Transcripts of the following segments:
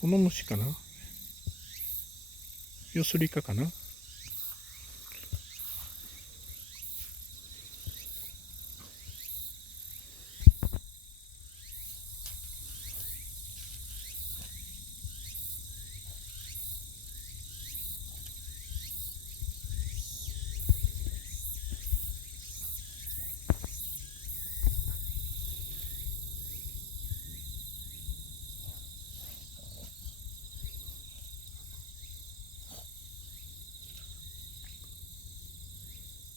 この虫かな、ヨスリカかな。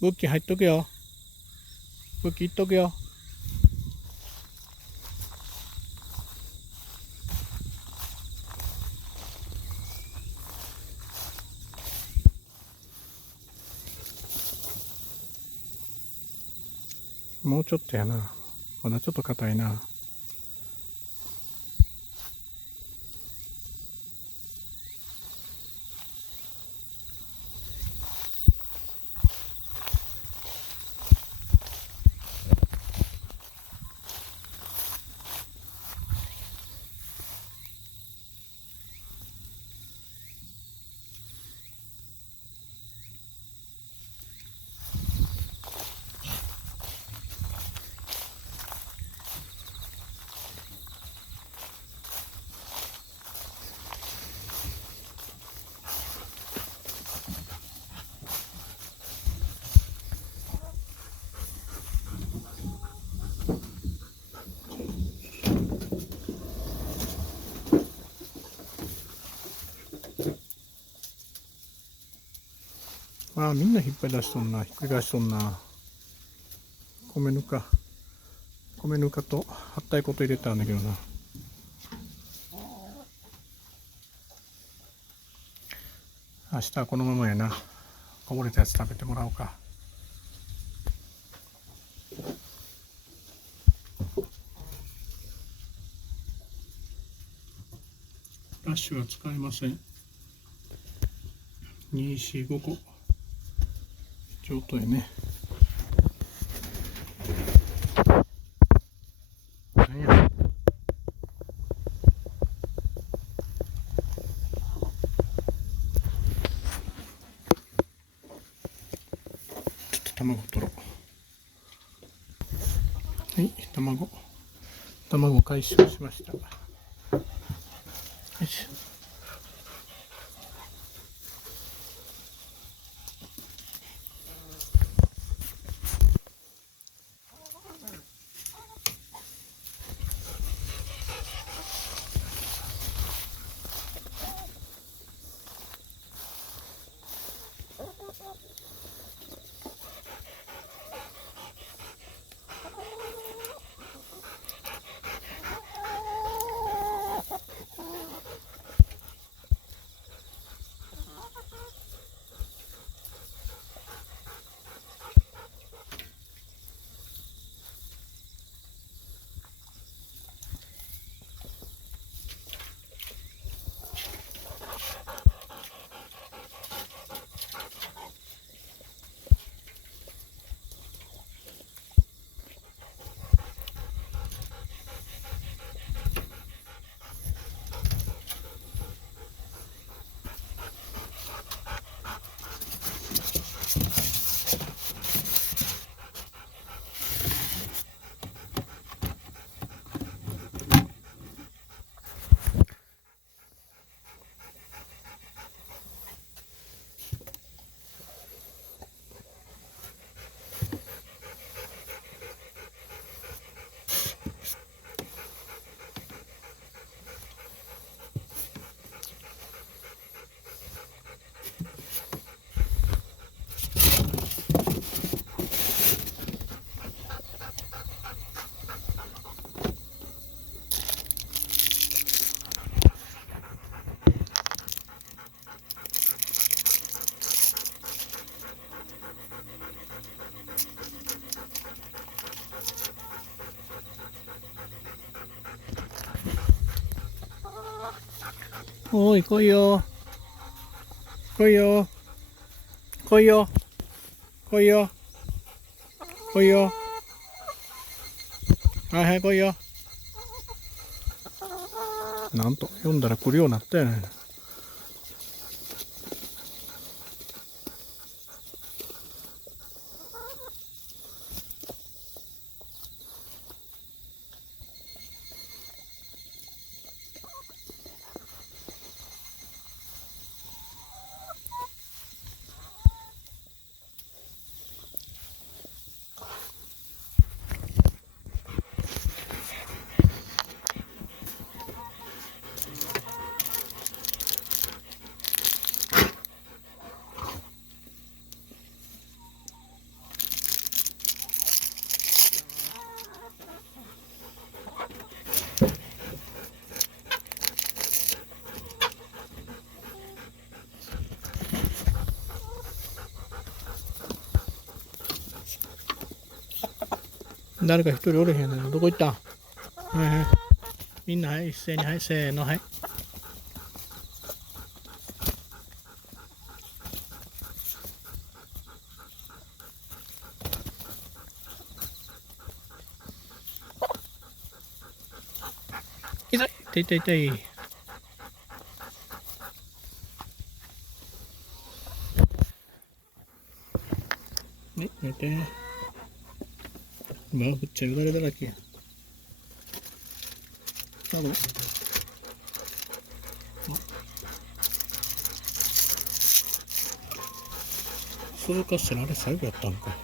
武器入っとくよ。武器いっとくよ。もうちょっとやな。まだちょっと硬いな。ああ、みんな引っ張り出しとんな。ひっくり返しとんな。米ぬか。米ぬかと、はったいこと入れたんだけどな。明日はこのままやな。こぼれたやつ食べてもらおうか。ラッシュは使えません。2、4、5個。上等やね。なんや。ちょっと卵取ろう。はい、卵回収しました。よいしょ。おい、来いよ。来いよ。来いよ。来いよ。来いよ。はいはい、来いよ。なんと読んだら来るようになったよね。誰か一人おれへんねん。どこ行ったん？はいはい。みんな、はい、一斉に、はい、せーの、はい。痛い、痛い、痛い、痛い。ね、寝て。まあ、ぶっちゃよだれだらけや。あ、ごめん。それかしら、あれ最後やったんか。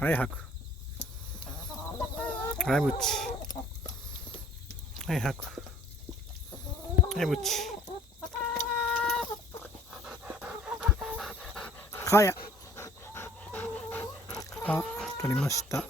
はい、吐く。はい、ぶっち。はい、吐く。はい、ぶっち。かや。あ、取りました。